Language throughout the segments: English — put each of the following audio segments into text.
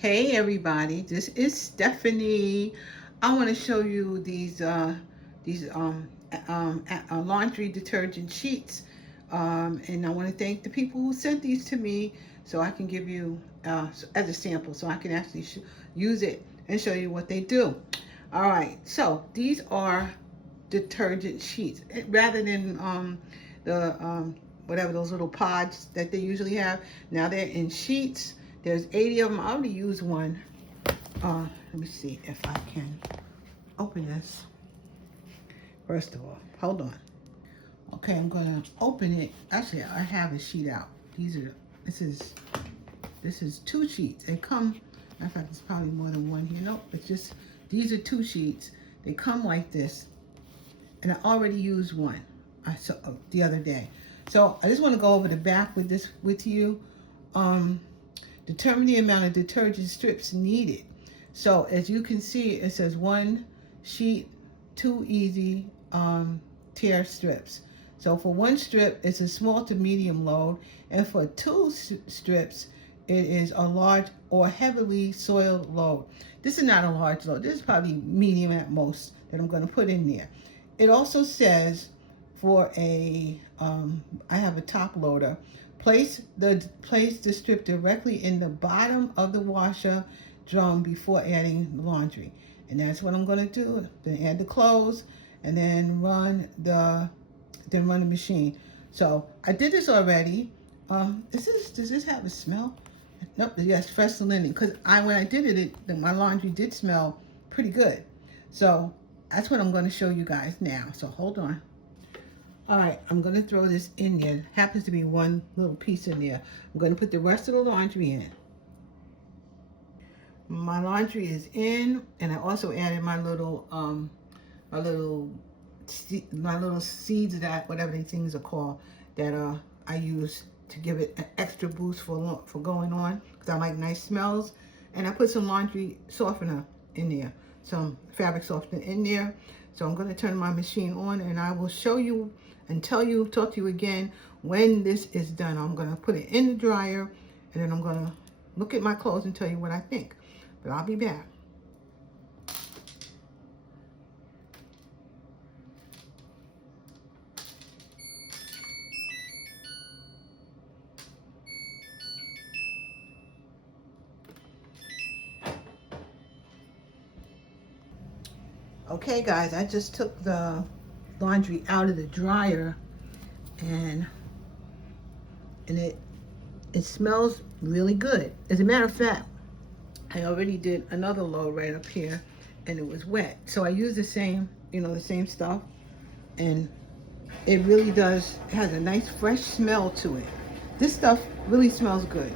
Hey everybody, this is Stephanie. I want to show you these laundry detergent sheets, and I want to thank the people who sent these to me so I can give you as a sample, so I can actually use it and show you what they do. All right, so these are detergent sheets rather than the whatever those little pods that they usually have. Now they're in sheets. There's 80 of them. I already used one. Let me see if I can open this. First of all, hold on. Okay, I'm gonna open it. Actually, I have a sheet out. This is two sheets. They come. In fact, it's probably more than one here. Nope, it's just these are two sheets. They come like this, and I already used one. I saw the other day. So I just want to go over the back with you. Determine the amount of detergent strips needed. So as you can see, it says one sheet, two easy tear strips. So for one strip, it's a small to medium load, and for two strips, it is a large or heavily soiled load. This is not a large load. This is probably medium at most that I'm going to put in there. It also says for I have a top loader. Place the strip directly in the bottom of the washer drum before adding laundry, and that's what I'm going to do. Then add the clothes, and then run the machine. So I did this already. Does this have a smell? Nope. Yes, fresh linen. Because when I did it, my laundry did smell pretty good. So that's what I'm going to show you guys now. So hold on. All right, I'm going to throw this in there. Happens to be one little piece in there. I'm going to put the rest of the laundry in. My laundry is in, and I also added my little seeds, that whatever these things are called, that I use to give it an extra boost for going on, because I like nice smells. And I put some laundry softener in there, some fabric softener in there. So I'm going to turn my machine on, and I will show you and talk to you again when this is done. I'm going to put it in the dryer, and then I'm going to look at my clothes and tell you what I think. But I'll be back. Okay guys, I just took the laundry out of the dryer, and it smells really good. As a matter of fact, I already did another load right up here, and it was wet. So I used the same stuff, and it really has a nice fresh smell to it. This stuff really smells good.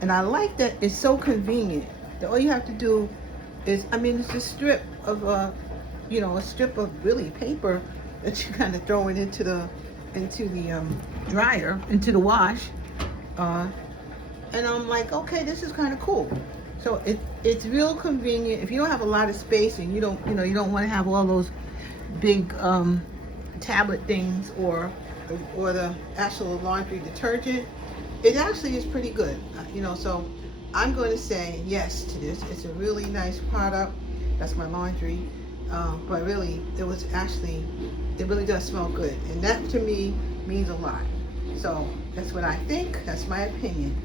And I like that it's so convenient that all you have to do is, it's a strip of a strip of really paper that you kind of throw it into the dryer, into the wash. And I'm like, okay, this is kind of cool. So it's real convenient. If you don't have a lot of space, and you don't want to have all those big tablet things or the actual laundry detergent, it actually is pretty good. So I'm going to say yes to this. It's a really nice product. That's my laundry. But really, it really does smell good. And that to me means a lot. So that's what I think. That's my opinion.